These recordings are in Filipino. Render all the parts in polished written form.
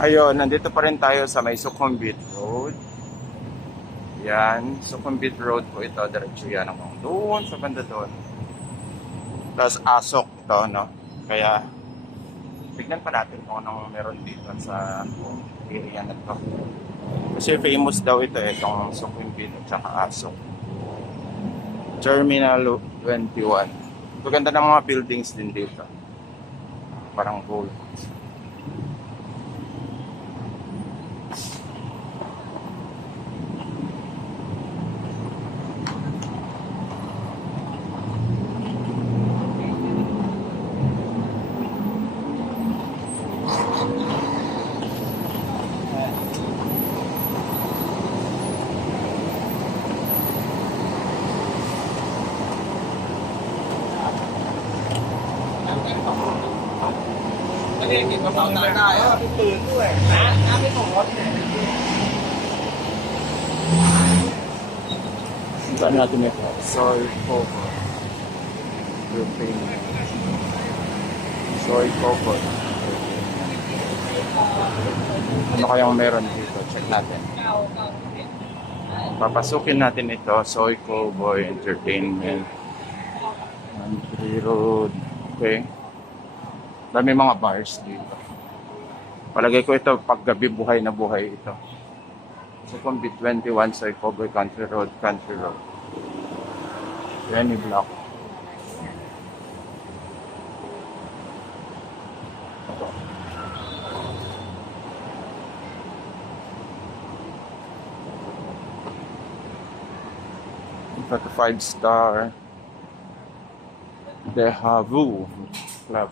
Ayun, nandito pa rin tayo sa may Sukhumvit Road. Yan, Sukhumvit Road po ito. Diretso yan hanggang doon sa banda doon. Tapos Asok ito, no? Kaya, tignan pa natin kung anong meron dito sa area na to. Kasi famous daw ito itong Sukhumvit at saka Asok. Terminal 21. Maganda ng mga buildings din dito. Parang gold. Saan natin ito? Soy coco. Soy coco. Ano kayang meron dito? Check natin. Papasukin natin ito. Soy Cowboy Entertainment. Country Road. Okay. Dami mga bars dito. Palagay ko ito paggabi buhay na buhay ito. Sukhumvit 21 Soy Cowboy Country Road. Any block. Got a 5-star Dehavu Club.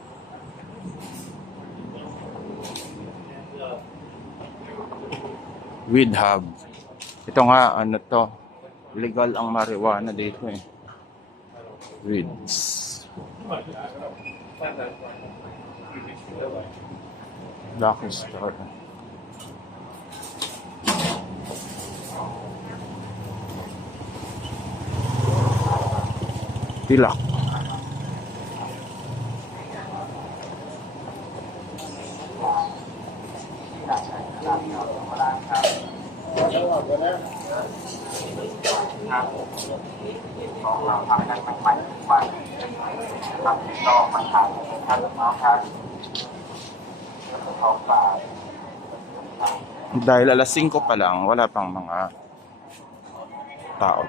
Weed Hub. Ito nga, ano to, legal ang marijuana dito eh. Weeds. Lucky Star. Tilak. Dahil alas 5 pa lang, wala pang mga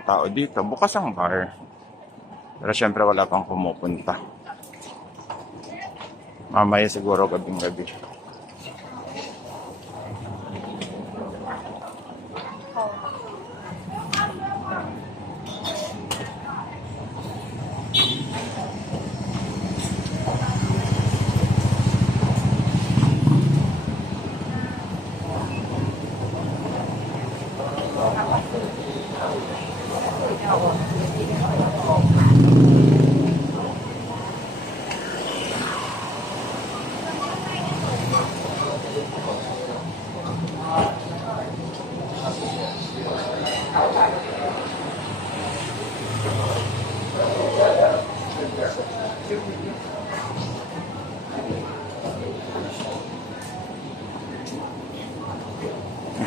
tao dito. Bukas ang bar. Pero syempre wala pang pumupunta. Mamaya siguro gabing-gabi.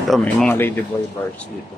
Ito, may mga ladyboy bars dito.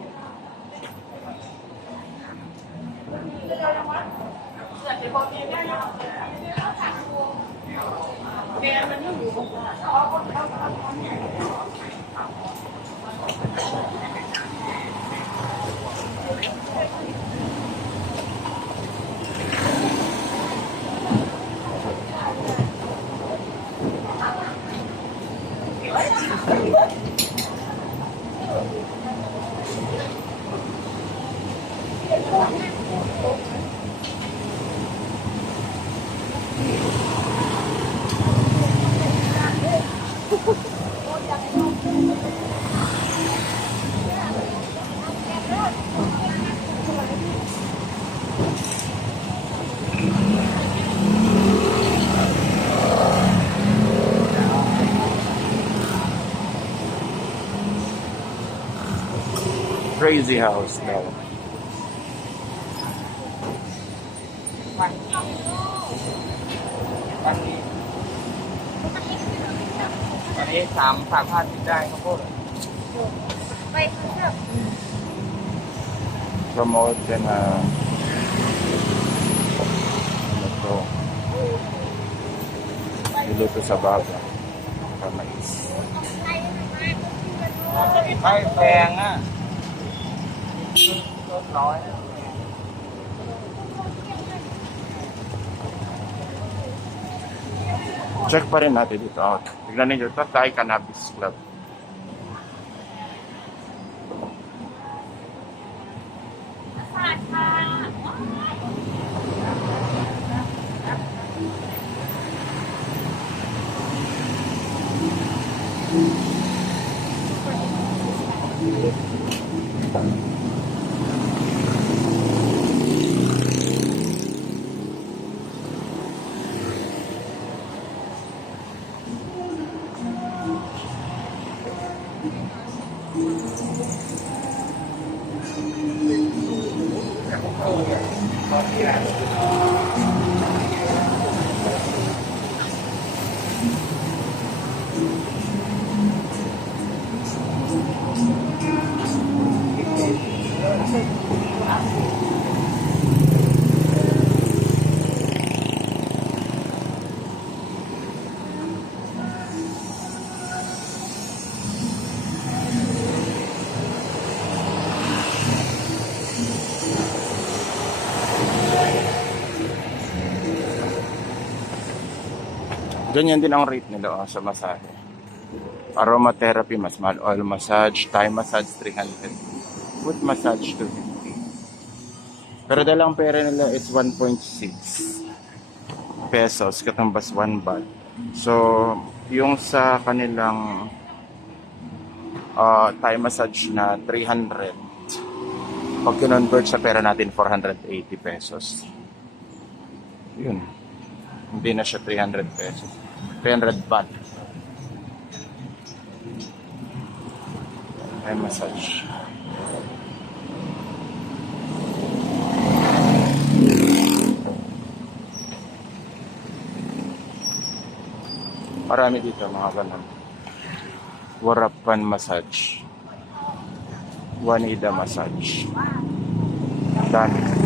Crazy house daw. 350ได้ครับผม ไปข้างนอก Promote ka na ano to, niluto sa baba. Kamais. ไม่แพงอ่ะต้นน้อย Check pa rin natin dito out. Tignan ninyo, ito Thai Cannabis Club. Ganyan din ang rate nila sa masahe. Aromatherapy, mas mahal. Oil massage, Thai massage, 300. Foot massage, 250. Pero dalang pera nila is 1.6 pesos, katambas 1 baht. So, yung sa kanilang Thai massage na 300, pag kinonvert sa pera natin, 480 pesos. Yun. Hindi na siya 300 pesos. 300 baht. Thai massage. Marami dito mga ganun. Warapan massage. Wanida massage. Dami.